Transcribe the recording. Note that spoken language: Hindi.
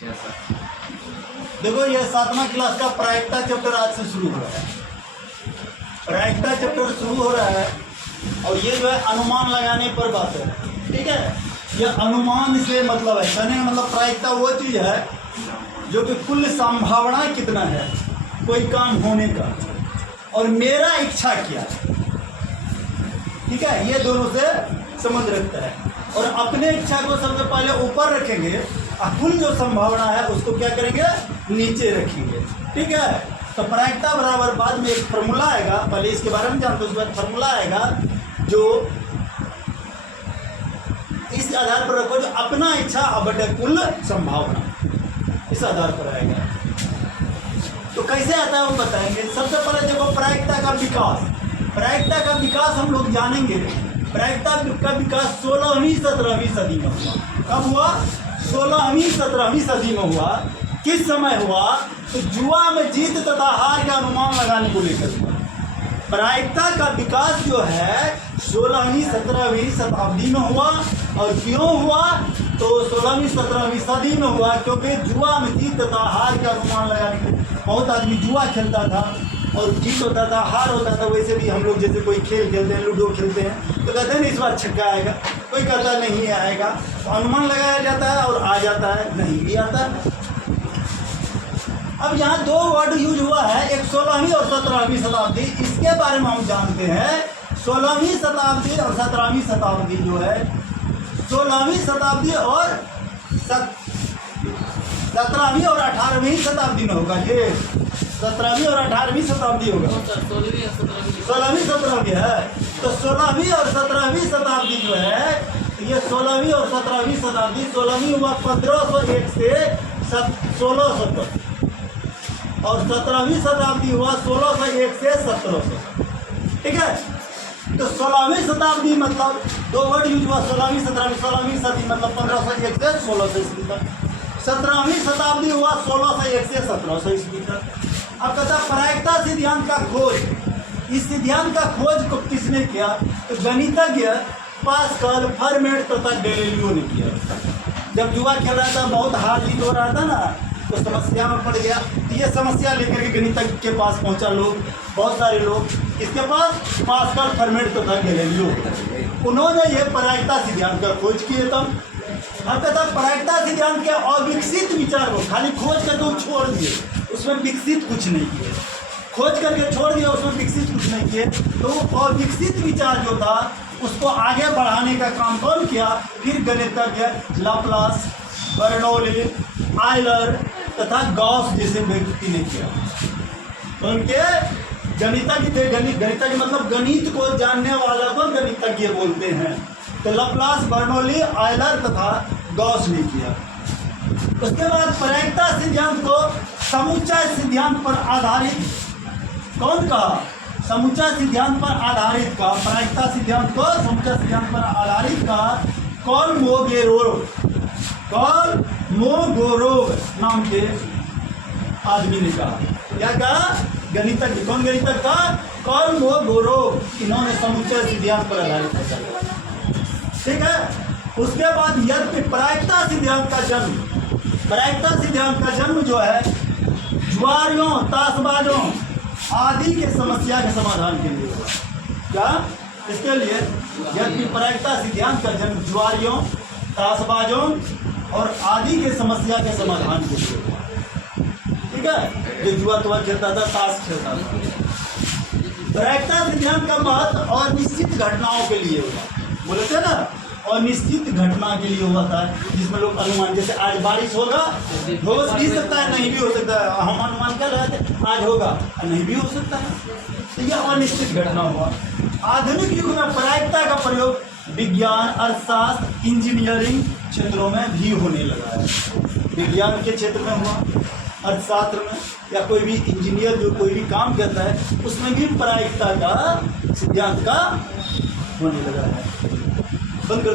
देखो ये 7वां क्लास का प्रायिकता चैप्टर आज से शुरू हो रहा है। प्रायिकता चैप्टर शुरू हो रहा है और ये जो है अनुमान लगाने पर बात है। ठीक है, ये अनुमान से मतलब है, कहने का मतलब प्रायिकता वो चीज़ है जो कि कुल संभावना कितना है कोई काम होने का और मेरा इच्छा क्या है। ठीक है, ये दोनों से संबंध रखता है और अपने इच्छा को सबसे पहले ऊपर रखेंगे और कुल जो संभावना है उसको क्या करेंगे, नीचे रखेंगे। ठीक है, तो प्रायिकता बराबर बाद में एक फार्मूला आएगा, पहले इसके बारे में जानते हैं, उसके बाद फार्मूला आएगा जो इस आधार पर रखो जो अपना इच्छा बटे कुल संभावना, इस आधार पर आएगा। तो कैसे आता है वो बताएंगे। सबसे पहले देखो प्रायिकता का विकास, प्रायिकता का विकास हम लोग जानेंगे। प्रायिकता का विकास 16वीं 17वीं सदी में हुआ। कब हुआ? 16वीं 17वीं सदी में हुआ। किस समय हुआ? तो जुआ में जीत तथा हार का अनुमान लगाने को लेकर हुआ। प्रायिकता का विकास जो है 16वीं 17वीं शताब्दी में हुआ। और क्यों हुआ? तो 16वीं 17वीं सदी में हुआ क्योंकि जुआ में जीत तथा हार का अनुमान लगाने के बहुत आदमी जुआ खेलता था और जीत होता था, हार होता था। वैसे भी हम लोग जैसे कोई खेल खेलते हैं, लूडो खेलते हैं, तो कहते हैं ना इस बार छक्का आएगा, कोई कहता नहीं आएगा, तो अनुमान लगाया जाता है और आ जाता है, नहीं भी आता है। अब यहाँ दो वर्ड यूज हुआ है, एक 16वीं और 17वीं शताब्दी। इसके बारे में हम जानते हैं 16वीं शताब्दी और 17वीं शताब्दी जो है 16वीं शताब्दी और 17वीं और 18वीं शताब्दी में होगा। ये 17वीं और 18वीं शताब्दी होगा। 16वीं 17वीं है, तो 16वीं और 17वीं शताब्दी जो है ये 16वीं और 17वीं शताब्दी। 16वीं हुआ 1501 से 1600 तक और 17वीं शताब्दी हुआ 1601 से 1700। ठीक है, तो 16वीं शताब्दी मतलब दो वर्ड यूज हुआ, 16वीं 17वीं। 16वीं सदी मतलब 1501 से 1600 ईस्वी तक। 17वीं शताब्दी हुआ 1601 से 1700 ईस्वी तक। अब कहता प्रायिकता सिद्धांत का खोज, इस सिद्धांत का खोज को किसने किया? तो गणितज्ञ पास्कल, फर्मेट तथा गैलीलियो ने किया। जब जुआ खेल रहा था, बहुत हार जीत हो रहा था ना, तो समस्या में पड़ गया। ये समस्या लेकर के गणितज्ञ के पास पहुंचा लोग, बहुत सारे लोग। इसके पास पास्कल, फर्मेट तथा गैलीलियो, उन्होंने ये प्रायिकता सिद्धांत का खोज किए। तब अब कहता प्रायिकता सिद्धांत के अविकसित विचार को खाली खोज कर दो, छोड़ दिए, उसमें विकसित कुछ नहीं किए। खोज करके छोड़ दिया, उसमें विकसित कुछ नहीं किए। तो वो अविकसित विचार जो था उसको आगे बढ़ाने का काम कौन किया? फिर गणितज्ञ लाप्लास, बर्नौली, आयलर तथा गॉस जैसे व्यक्ति ने किया। उनके गणितज्ञ थे। गणितज्ञ मतलब गणित को जानने वाला को गणितज्ञ बोलते हैं। तो लाप्लास, बर्नौली, आयलर तथा गॉस ने किया। उसके बाद प्रायिकता सिद्धांत को समुच्चय सिद्धांत पर आधारित कौन कहा? समुच्चय सिद्धांत पर आधारित का, प्रायिकता सिद्धांत को समुच्चय सिद्धांत पर आधारित का कोलमोगोरोव नाम के आदमी ने कहा। क्या कहा? गणितज्ञ। कौन गणितज्ञ था? कोलमोगोरोव। इन्होंने समुच्चय सिद्धांत पर आधारित किया। ठीक है, उसके बाद यद्यपि प्रायिकता सिद्धांत का जन्म, प्रायिकता सिद्धांत का जन्म जो है जुआरियों, ताशबाजों आदि के समस्या के समाधान के लिए हुआ। क्या? इसके लिए यद्यपि प्रायिकता सिद्धांत का जन्म जुआरियों, ताशबाजों और आदि के समस्या के समाधान के लिए हुआ। ठीक है, जो जुआ तुआ खेलता था, ताश खेलता था। प्रायिकता सिद्धांत का महत्व और निश्चित घटनाओं के लिए हुआ। बोले थे ना, और निश्चित घटना के लिए हुआ था जिसमें लोग अनुमान, जैसे आज बारिश होगा, हो भी सकता है, नहीं भी हो सकता है। हम अनुमान कर रहे थे आज होगा, नहीं भी हो सकता है। तो यह अनिश्चित घटना हुआ। आधुनिक युग में प्रायिकता का प्रयोग विज्ञान, अर्थशास्त्र, इंजीनियरिंग क्षेत्रों में भी होने लगा है। विज्ञान के क्षेत्र में हुआ, अर्थशास्त्र में, या कोई भी इंजीनियर जो कोई भी काम करता है उसमें भी प्रायिकता का सिद्धांत का होने लगा है। बंद कर दो।